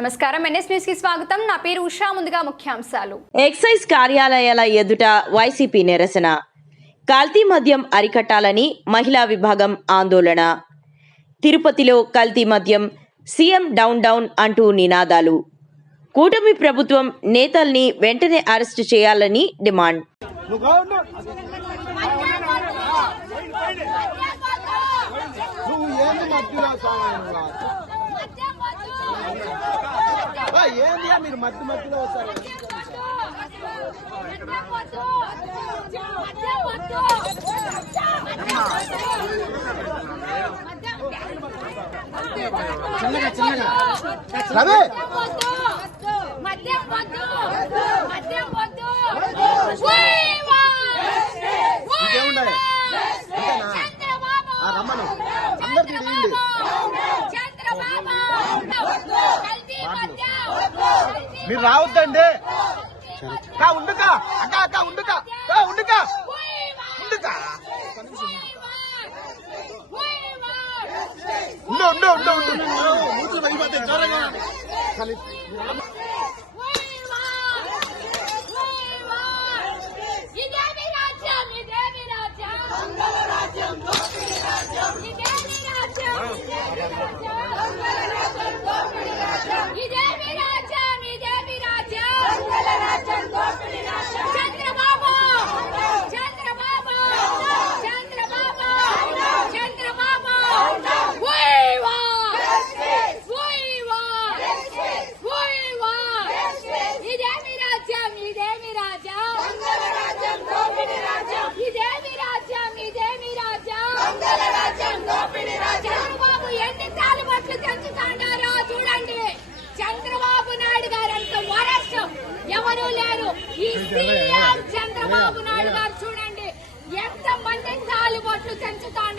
నమస్కారం. ఎన్ఎస్ న్యూస్కి స్వాగతం. నా పేరు ఉషా. ముందుగా ముఖ్యాంశాలు. ఎక్సైజ్ కార్యాలయాల ఎదుట వైసీపీ నిరసన. కల్తీ మద్యం అరికట్టాలని మహిళా విభాగం ఆందోళన. తిరుపతిలో కల్తీ మద్యం సీఎం డౌన్ డౌన్ అంటూ నినాదాలు. కూటమి ప్రభుత్వం నేతల్ని వెంటనే అరెస్టు చేయాలని డిమాండ్. నువ్వు మధ్యలో స్వామి ఏంది మీరు మధ్య మధ్యలో వస్తారు చిన్నగా చిన్నగా రవి మీరు రావద్దండి. కా ఉండుకా. అక్క అక్క ఉండుకా. ఉండుకా. ఉండుకా. ఉండు ఉండు ఉండు ఉండు. మూతులు పగిపోతాయి త్వరగా కానీ రాజ్యం? రాజ్యం రాజ్యం? ఎవరూ లేరు. ఈ సీఎం చంద్రబాబు నాయుడు గారు చూడండి. ఎంత మంది తాలిబొట్లు తెంచుతాడు